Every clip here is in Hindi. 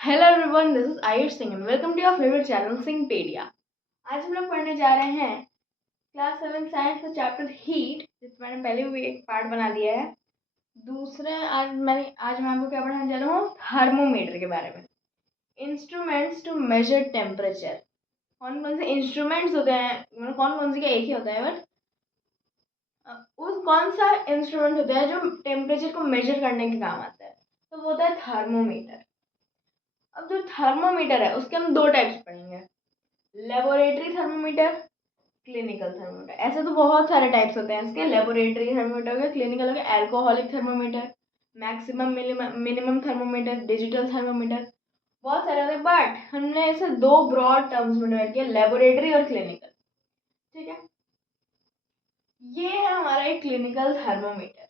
Hello everyone, this is Ayush Singh and welcome to your favourite channel Singhpedia. आज हम लोग पढ़ने जा रहे हैं क्लास 7 साइंस का चैप्टर हीट, जिसमें मैंने पहले भी एक पार्ट बना दिया है। दूसरा आज मैं आपको क्या पढ़ाने जा रहा हूँ, थर्मोमीटर के बारे में। Instruments to measure temperature. कौन कौन से इंस्ट्रूमेंट्स होते हैं, मतलब कौन कौन से का एक ही होता है, बट उस कौन सा इंस्ट्रूमेंट होता है जो टेम्परेचर को मेजर करने के काम आता है, तो वो होता है थर्मोमीटर। अब जो थर्मोमीटर है उसके हम दो टाइप्स पढ़ेंगे, लेबोरेटरी थर्मोमीटर, क्लिनिकल थर्मोमीटर। ऐसे तो बहुत सारे टाइप्स होते हैं इसके। लेबोरेटरी थर्मोमीटर हो गया, क्लिनिकल हो गया, alcoholic thermometer, maximum minimum thermometer, digital thermometer, बहुत सारे होते हैं। बट हमने इसे दो ब्रॉड टर्म्स में डिवाइड किया, लेबोरेटरी और क्लिनिकल। ठीक है, ये है हमारा एक क्लिनिकल थर्मोमीटर।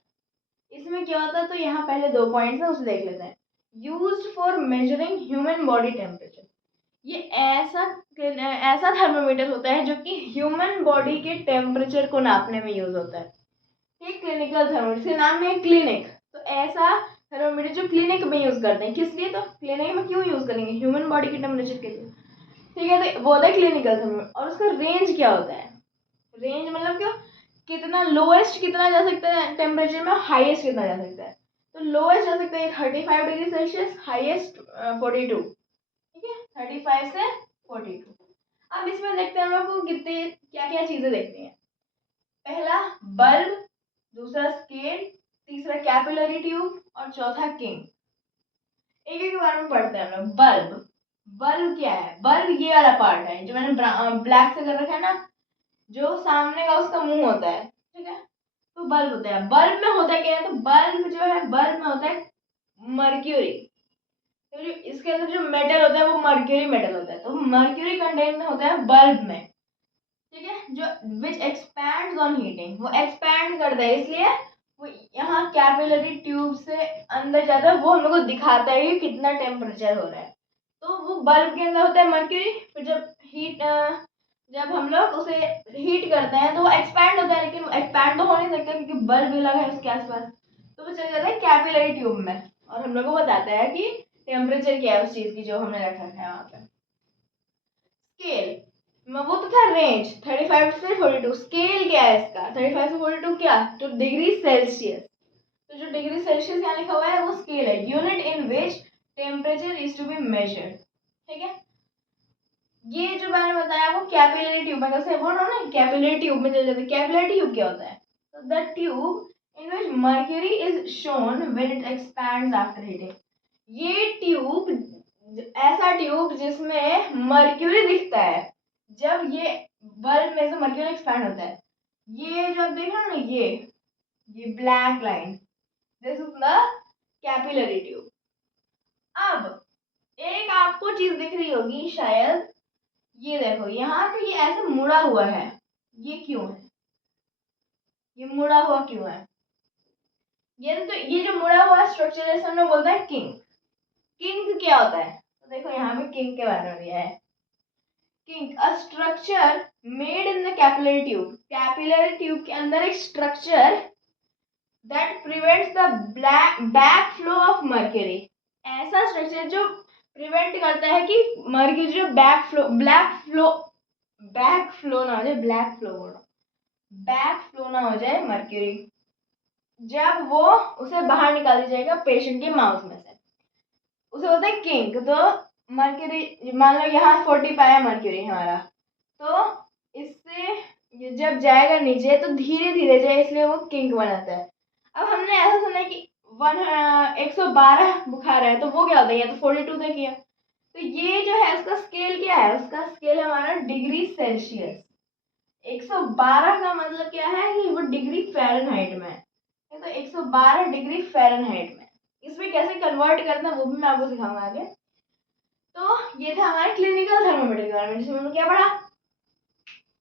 इसमें क्या होता है, तो यहाँ पहले दो पॉइंट्स है, उसे देख लेते हैं। Used for measuring human body temperature. ये ऐसा थर्मोमीटर होता है जो कि ह्यूमन बॉडी के टेम्परेचर को नापने में यूज होता है। ठीक, क्लिनिकल थर्मोमीटर, इसके नाम में है क्लिनिक। तो ऐसा थर्मोमीटर जो क्लिनिक में यूज करते हैं, किस लिए, तो क्लिनिक में क्यों यूज करेंगे, ह्यूमन बॉडी के टेम्परेचर के लिए। ठीक है, तो वो होता है क्लिनिकल थर्मोमीटर। और उसका रेंज क्या होता है, रेंज मतलब क्यों, कितना लोएस्ट कितना जा सकता है टेम्परेचर में, हाईएस्ट कितना जा सकता है। तो लोएस्ट जा सकता है 35 डिग्री सेल्सियस, हाईएस्ट 42। ठीक है, 35 से 42। अब इसमें देखते हैं हम लोग को कितने क्या क्या चीजें देखनी है। पहला बल्ब, दूसरा स्केल, तीसरा कैपिलरी ट्यूब और चौथा किंग। एक एक के बारे में पढ़ते हैं हम लोग। बल्ब, बल्ब क्या है, बल्ब ये वाला पार्ट है जो मैंने ब्लैक से कर रखा है ना, जो सामने का उसका मुंह होता है। ठीक है, तो बल्ब होता है। बल्ब में होता क्या है, तो बल्ब जो है, बल्ब में होता है मर्क्यूरी। तो जो इसके अंदर जो मेटल होता है वो मर्क्यूरी मेटल होता है, तो मर्क्यूरी कंटेंट होता है बल्ब में। ठीक है, जो विच एक्सपैंड्स ऑन हीटिंग, वो एक्सपैंड करता है, इसलिए वो यहाँ कैपिलरी ट्यूब से अंदर जाता है, वो हम लोग को दिखाता है कि कितना टेम्परेचर हो रहा है। तो वो बल्ब के अंदर होता है मर्क्यूरी। फिर जब हम लोग उसे हीट करते हैं तो वो एक्सपैंड होता है, लेकिन वो एक्सपैंड तो हो नहीं सकता क्योंकि बल्ब भी लगा है उसके आसपास। तो वो चले जाता है कैपिलरी ट्यूब में और हम लोग को बताता है कि टेम्परेचर क्या है उस चीज की जो हमने रख रखा है वहां पे। स्केल, वो तो था रेंज 35 से 42। स्केल क्या है इसका, 35 से 42 क्या, तो डिग्री सेल्सियस। तो जो डिग्री सेल्सियस यहाँ लिखा हुआ है वो स्केल है, unit in which temperature is to be measured. ठीक है, ये जो मैंने बताया वो कैपिलरी ट्यूब में, कैसे बोल रहा हूँ ना, कैपिलरी ट्यूब में चले जाते हैं। कैपिलरी ट्यूब क्या होता है, तो the tube in which mercury is shown when it expands after heating. ये ट्यूब, ऐसा ट्यूब जिसमें मर्क्यूरी दिखता है जब ये बल्ब में से मर्क्यूरी एक्सपैंड होता है। ये जो आप देख रहे हो ना, ये black line, this is the capillary tube. अब एक आपको चीज दिख रही होगी शायद, ये देखो यहाँ तो ये ऐसे मुड़ा हुआ है, ये क्यों है, ये मुड़ा हुआ क्यों है, ये जो मुड़ा हुआ स्ट्रक्चर है हम लोग बोलते हैं किंग। किंग क्या होता है, तो देखो यहाँ पे किंग के बारे में दिया है। King, a structure made in the capillary tube. Capillary tube के अंदर एक structure that prevents the back flow of mercury. ऐसा स्ट्रक्चर जो प्रिवेंट करता है कि मर्क्यूरी जो बैक फ्लो ना हो जाए, ब्लैक फ्लो बोलो, बैक फ्लो ना हो जाए मर्क्यूरी, जब वो उसे बाहर निकाल दिया जाएगा पेशेंट के माउथ में से, उसे बोलते हैं किंग। तो मर्क्यूरी मान लो यहाँ 40 पाया मर्क्यूरी हमारा, तो इससे जब जाएगा नीचे तो धीरे धीरे जाए, इसलिए वो किंग बनाता है। अब हमने ऐसा सुना है कि 112 बुखार है, तो वो क्या होता है, या तो 42 तक किया। तो ये जो है उसका स्केल क्या है, उसका स्केल हमारा डिग्री सेल्सियस। 112 का मतलब क्या है कि वो डिग्री फ़ारेनहाइट में है, तो 112 डिग्री फ़ारेनहाइट में। इसमें कैसे कन्वर्ट करना वो भी मैं आपको सिखाऊंगा आगे। तो ये था हमारे क्लिनिकल थर्मोमीटर के बारे में, जिसमें हमने क्या पढ़ा,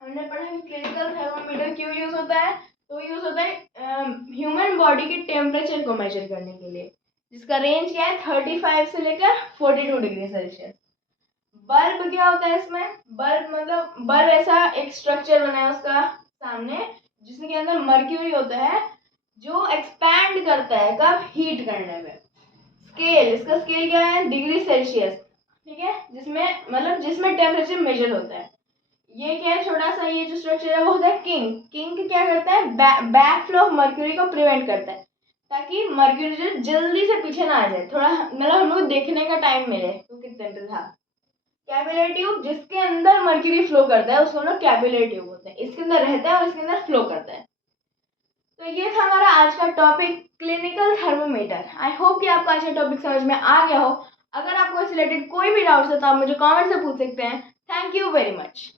हमने पढ़ा कि क्लिनिकल थर्मोमीटर क्यों यूज होता है, तो यूज होता है ह्यूमन बॉडी के टेम्परेचर को मेजर करने के लिए, जिसका रेंज क्या है 35 से लेकर 42 डिग्री सेल्सियस। बल्ब क्या होता है इसमें, बल्ब मतलब बल्ब ऐसा एक स्ट्रक्चर बना है उसका सामने, जिसके अंदर मर्क्यूरी होता है जो एक्सपैंड करता है कब, हीट करने में। स्केल, इसका स्केल क्या है, डिग्री सेल्सियस, ठीक है, जिसमें टेम्परेचर मेजर होता है। ये क्या है, छोटा सा ये जो स्ट्रक्चर है वो होता है किंग। किंग क्या करता है, बैक फ्लो ऑफ मर्क्यूरी को प्रिवेंट करता है, ताकि मर्क्यूरी जो जल्दी से पीछे ना आ जाए, थोड़ा हम लोग देखने का टाइम मिले तो कितने पे था। कैपिलरी ट्यूब, जिसके अंदर मर्क्यूरी फ्लो करता है उसको लोग कैपिलरी ट्यूब बोलते हैं, इसके अंदर रहता है और इसके अंदर फ्लो करता है। तो ये था हमारा आज का topic, clinical thermometer. I hope कि आपको आज का टॉपिक समझ में आ गया हो। अगर आपको इससे रिलेटेड कोई भी डाउट्स है तो आप मुझे कमेंट से पूछ सकते हैं। Thank you very much.